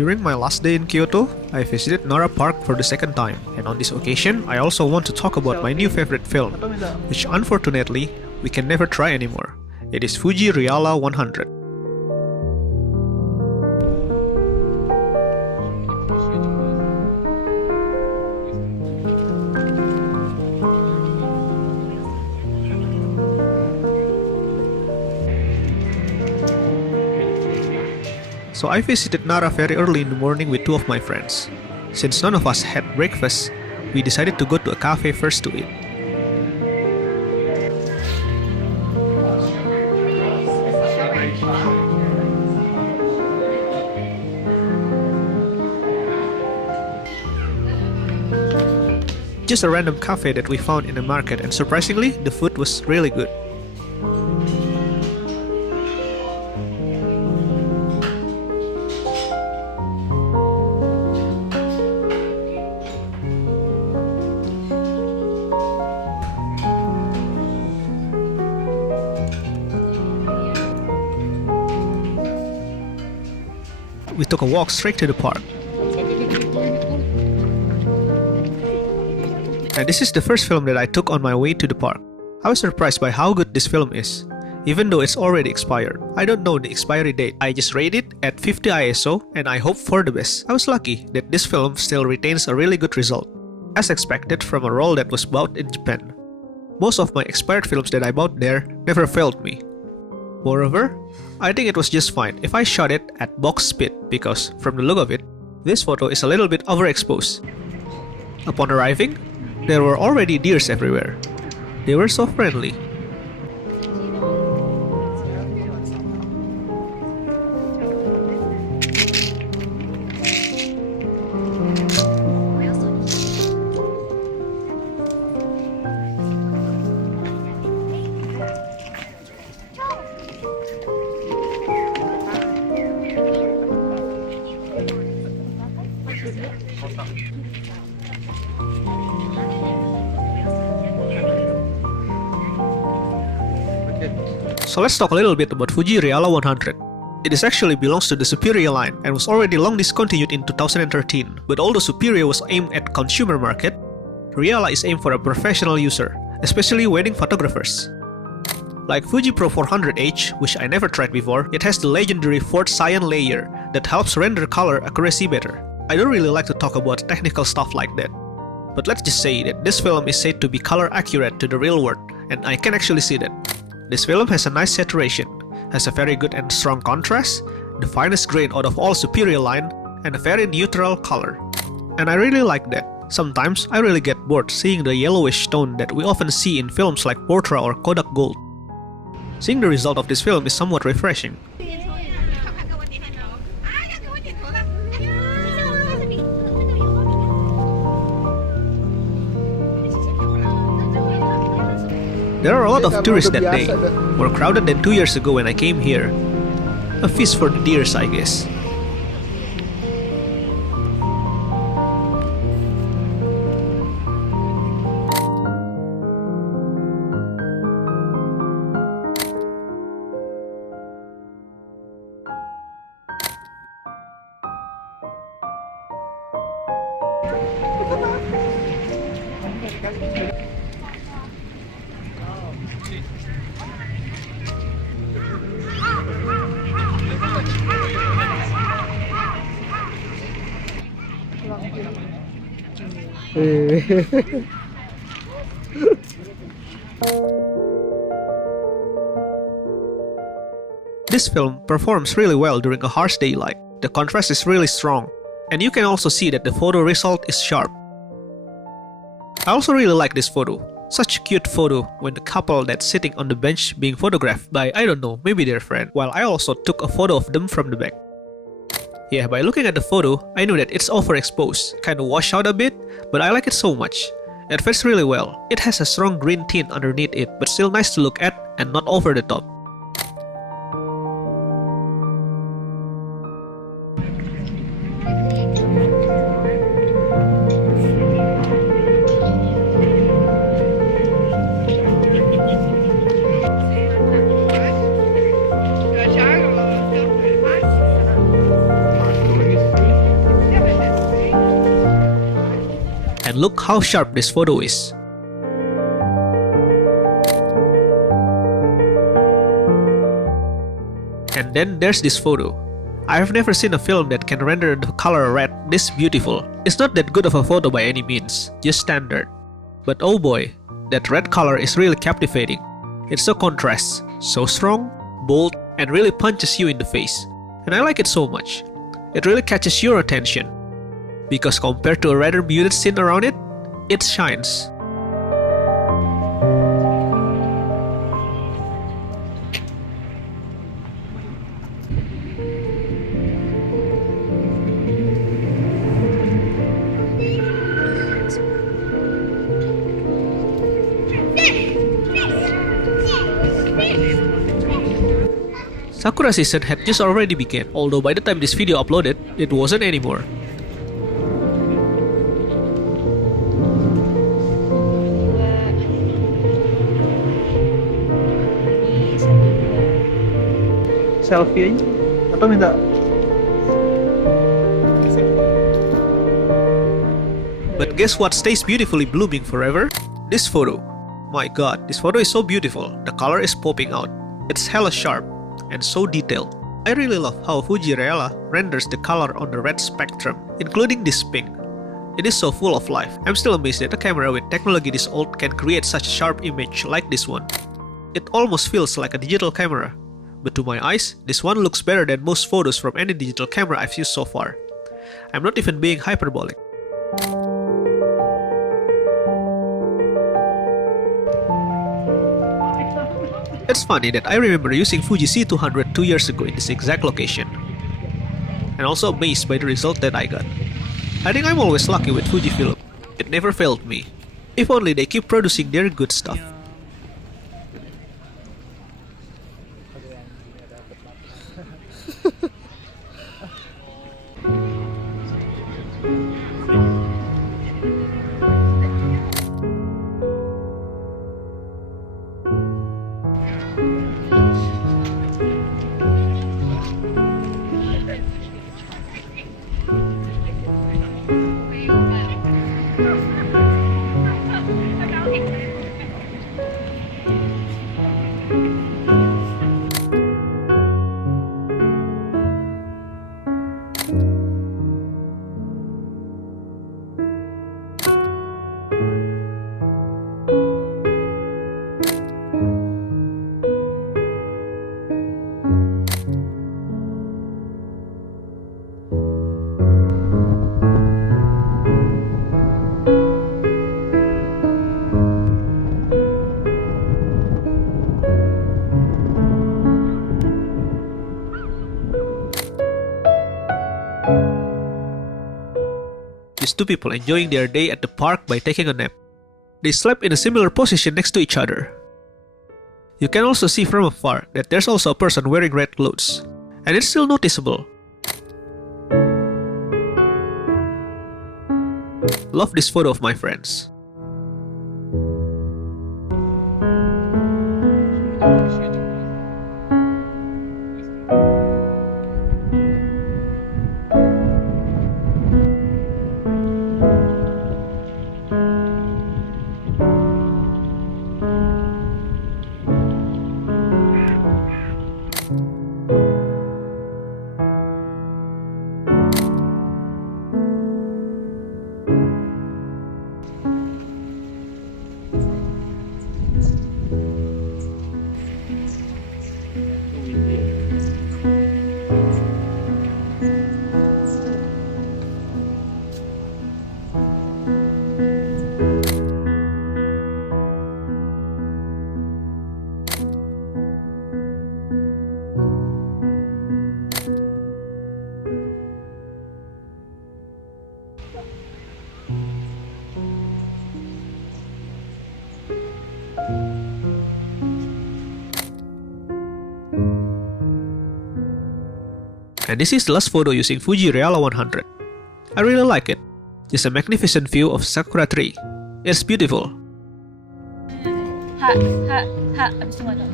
During my last day in Kyoto, I visited Nara Park for the second time, and on this occasion, I also want to talk about my new favorite film, which unfortunately, we can never try anymore. It is Fuji Reala 100. So I visited Nara very early in the morning with two of my friends. Since none of us had breakfast, we decided to go to a cafe first to eat. Just a random cafe that we found in the market, and surprisingly, the food was really good. We took a walk straight to the park. And this is the first film that I took on my way to the park. I was surprised by how good this film is. Even though it's already expired. I don't know the expiry date. I just rate it at 50 ISO and I hope for the best. I was lucky that this film still retains a really good result, as expected from a roll that was bought in Japan. Most of my expired films that I bought there never failed me. Moreover, I think it was just fine if I shot it at box speed because, from the look of it, this photo is a little bit overexposed. Upon arriving, there were already deers everywhere. They were so friendly. So let's talk a little bit about Fuji Reala 100. It actually belongs to the Superior line and was already long discontinued in 2013. But although Superior was aimed at consumer market, Reala is aimed for a professional user, especially wedding photographers. Like Fuji Pro 400H, which I never tried before, it has the legendary 4th cyan layer that helps render color accuracy better. I don't really like to talk about technical stuff like that. But let's just say that this film is said to be color accurate to the real world, and I can actually see that. This film has a nice saturation, has a very good and strong contrast, the finest grain out of all Superior line, and a very neutral color. And I really like that. Sometimes I really get bored seeing the yellowish tone that we often see in films like Portra or Kodak Gold. Seeing the result of this film is somewhat refreshing. There are a lot of tourists that day, more crowded than 2 years ago when I came here. A feast for the deers, I guess. This film performs really well during a harsh daylight. The contrast is really strong, and you can also see that the photo result is sharp. I also really like this photo. Such a cute photo when the couple that's sitting on the bench being photographed by, I don't know, maybe their friend, while I also took a photo of them from the back. Yeah, by looking at the photo, I know that it's overexposed, kinda washed out a bit, but I like it so much. It fits really well. It has a strong green tint underneath it, but still nice to look at and not over the top. And look how sharp this photo is. And then there's this photo. I have never seen a film that can render the color red this beautiful. It's not that good of a photo by any means, just standard. But oh boy, that red color is really captivating. It's so contrast, so strong, bold, and really punches you in the face. And I like it so much. It really catches your attention. Because compared to a rather muted scene around it, it shines. Sakura season had just already begun, although by the time this video uploaded, it wasn't anymore. Selfie aja atau minta? But guess what stays beautifully blooming forever? This photo. My god, this photo is so beautiful. The color is popping out. It's hella sharp and so detailed. I really love how Fuji Reala renders the color on the red spectrum, including this pink. It is so full of life. I'm still amazed that a camera with technology this old can create such a sharp image like this one. It almost feels like a digital camera. But to my eyes, this one looks better than most photos from any digital camera I've used so far. I'm not even being hyperbolic. It's funny that I remember using Fuji C200 2 years ago in this exact location. And also amazed by the result that I got. I think I'm always lucky with Fujifilm. It never failed me. If only they keep producing their good stuff. These two people enjoying their day at the park by taking a nap. They slept in a similar position next to each other. You can also see from afar that there's also a person wearing red clothes, and it's still noticeable. Love this photo of my friends. And this is the last photo using Fuji Reala 100. I really like it. Just a magnificent view of Sakura tree. It's beautiful. Abis itu mana?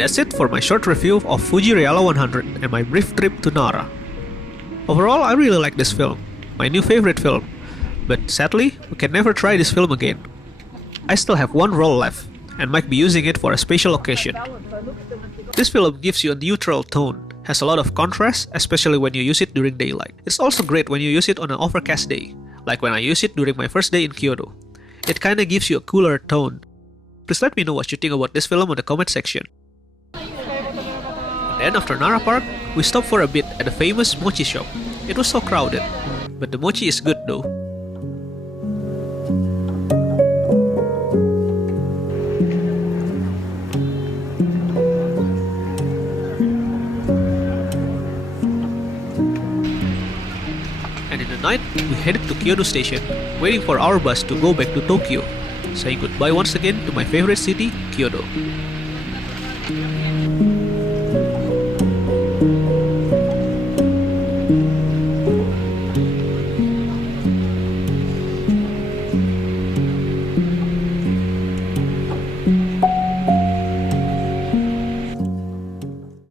And that's it for my short review of Fuji Reala 100 and my brief trip to Nara. Overall, I really like this film, my new favorite film, but sadly, we can never try this film again. I still have one roll left, and might be using it for a special occasion. This film gives you a neutral tone, has a lot of contrast, especially when you use it during daylight. It's also great when you use it on an overcast day, like when I use it during my first day in Kyoto. It kinda gives you a cooler tone. Please let me know what you think about this film on the comment section. Then after Nara Park, we stopped for a bit at the famous mochi shop. It was so crowded, but the mochi is good though. And in the night, we headed to Kyoto Station, waiting for our bus to go back to Tokyo, saying goodbye once again to my favorite city, Kyoto.